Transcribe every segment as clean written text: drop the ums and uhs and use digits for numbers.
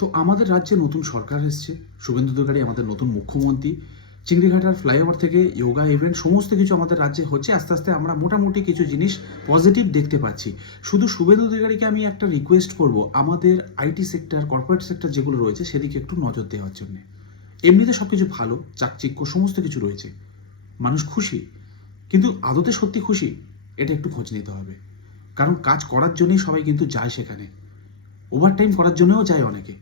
তো আমাদের রাজ্যে নতুন সরকার এসছে, শুভেন্দু অধিকারী আমাদের নতুন মুখ্যমন্ত্রী। চিংড়িঘাটার ফ্লাইওভার থেকে যোগা ইভেন্ট সমস্ত কিছু আমাদের রাজ্যে হচ্ছে। আস্তে আস্তে আমরা মোটামুটি কিছু জিনিস পজিটিভ দেখতে পাচ্ছি। শুধু শুভেন্দু অধিকারীকে আমি একটা রিকোয়েস্ট করব, আমাদের আইটি সেক্টর, কর্পোরেট সেক্টর যেগুলো রয়েছে সেদিকে একটু নজর দেওয়ার জন্য। এমনিতে সব কিছু ভালো, চাকচিক্য সমস্ত কিছু রয়েছে, মানুষ খুশি, কিন্তু আদতে সত্যি খুশি এটা একটু খোঁজ নিতে হবে। কারণ কাজ করার জন্যই সবাই কিন্তু যায় সেখানে, ওভারটাইম করার জন্যও যায় অনেকে,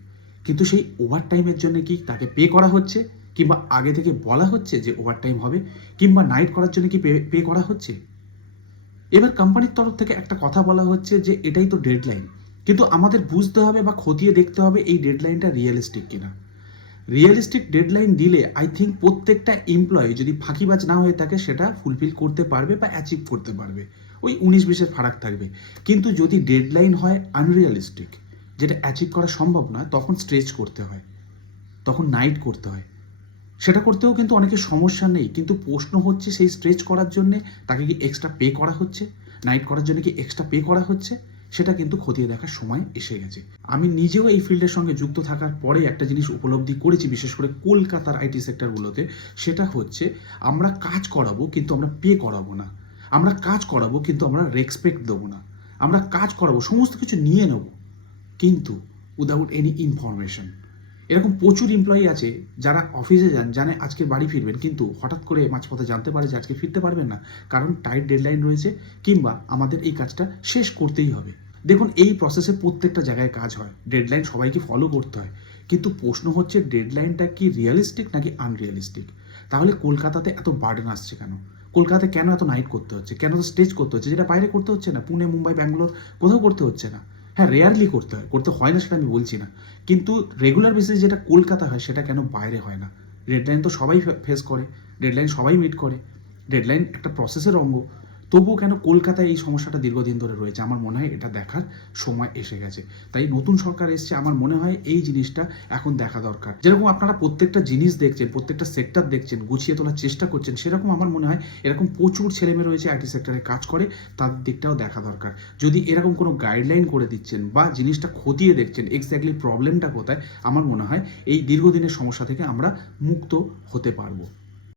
কিন্তু সেই ওভারটাইমের জন্য কি তাকে পে করা হচ্ছে, কিংবা আগে থেকে বলা হচ্ছে যে ওভারটাইম হবে, কিংবা নাইট করার জন্য কি পে করা হচ্ছে? এবার কোম্পানির তরফ থেকে একটা কথা বলা হচ্ছে যে এটাই তো ডেডলাইন, কিন্তু আমাদের বুঝতে হবে বা খতিয়ে দেখতে হবে এই ডেডলাইনটা রিয়েলিস্টিক কিনা। রিয়েলিস্টিক ডেডলাইন দিলে আই থিঙ্ক প্রত্যেকটা এমপ্লয়ি যদি ফাঁকিবাজ না হয়ে থাকে সেটা ফুলফিল করতে পারবে বা অ্যাচিভ করতে পারবে। ওই 19-20-এর ফারাক থাকবে। কিন্তু যদি ডেডলাইন হয় আনরিয়ালিস্টিক, যেটা অ্যাচিভ করা সম্ভব না, তখন স্ট্রেচ করতে হয়, তখন নাইট করতে হয়। সেটা করতেও কিন্তু অনেকের সমস্যা নেই, কিন্তু প্রশ্ন হচ্ছে সেই স্ট্রেচ করার জন্যে তাকে কি এক্সট্রা পে করা হচ্ছে, নাইট করার জন্য কি এক্সট্রা পে করা হচ্ছে, সেটা কিন্তু খতিয়ে দেখার সময় এসে গেছে। আমি নিজেও এই ফিল্ডের সঙ্গে যুক্ত থাকার পরে একটা জিনিস উপলব্ধি করেছি, বিশেষ করে কলকাতার আইটি সেক্টরগুলোতে। সেটা হচ্ছে আমরা কাজ করাবো কিন্তু আমরা পে করাবো না, আমরা কাজ করাবো কিন্তু আমরা রেসপেক্ট দেবো না, আমরা কাজ করাবো সমস্ত কিছু নিয়ে নেব কিন্তু উইদাউট এনি ইনফরমেশন। এরকম প্রচুর এমপ্লয়ি আছে যারা অফিসে যান, জানে আজকে বাড়ি ফিরবেন, কিন্তু হঠাৎ করে মাঝপথে জানতে পারে যে আজকে ফিরতে পারবেন না, কারণ টাইট ডেডলাইন রয়েছে, কিংবা আমাদের এই কাজটা শেষ করতেই হবে। দেখুন, এই প্রসেসে প্রত্যেকটা জায়গায় কাজ হয়, ডেডলাইন সবাইকে ফলো করতে হয়, কিন্তু প্রশ্ন হচ্ছে ডেডলাইনটা কি রিয়েলিস্টিক নাকি আনরিয়েলিস্টিক। তাহলে কলকাতাতে এত বার্ডেন আসছে কেন? কলকাতাতে কেন এত নাইট করতে হচ্ছে, কেন তো স্টেজ করতে হচ্ছে, যেটা বাইরে করতে হচ্ছে না, পুনে, মুম্বাই, ব্যাঙ্গালোর কোথাও করতে হচ্ছে না। হ্যাঁ, রেয়ারলি করতে হয়, করতে হয় না সেটা আমি বলছি না, কিন্তু রেগুলার বেসিস যেটা কলকাতা হয় সেটা কেন বাইরে হয় না? ডেডলাইন তো সবাই ফেস করে, ডেডলাইন সবাই মিট করে, ডেডলাইন একটা প্রসেসের অঙ্গ, তবুও কেন কলকাতায় এই সমস্যাটা দীর্ঘদিন ধরে রয়েছে? আমার মনে হয় এটা দেখার সময় এসে গেছে। তাই নতুন সরকার এসছে, আমার মনে হয় এই জিনিসটা এখন দেখা দরকার। যেরকম আপনারা প্রত্যেকটা জিনিস দেখছেন, প্রত্যেকটা সেক্টর দেখছেন, গুছিয়ে তোলার চেষ্টা করছেন, সেরকম আমার মনে হয় এরকম প্রচুর ছেলেমেয়ে রয়েছে আইটি সেক্টরে কাজ করে, তাদের দিকটাও দেখা দরকার। যদি এরকম কোনো গাইডলাইন করে দিচ্ছেন বা জিনিসটা খতিয়ে দেখছেন এক্স্যাক্টলি প্রবলেমটা কোথায়, আমার মনে হয় এই দীর্ঘদিনের সমস্যা থেকে আমরা মুক্ত হতে পারবো।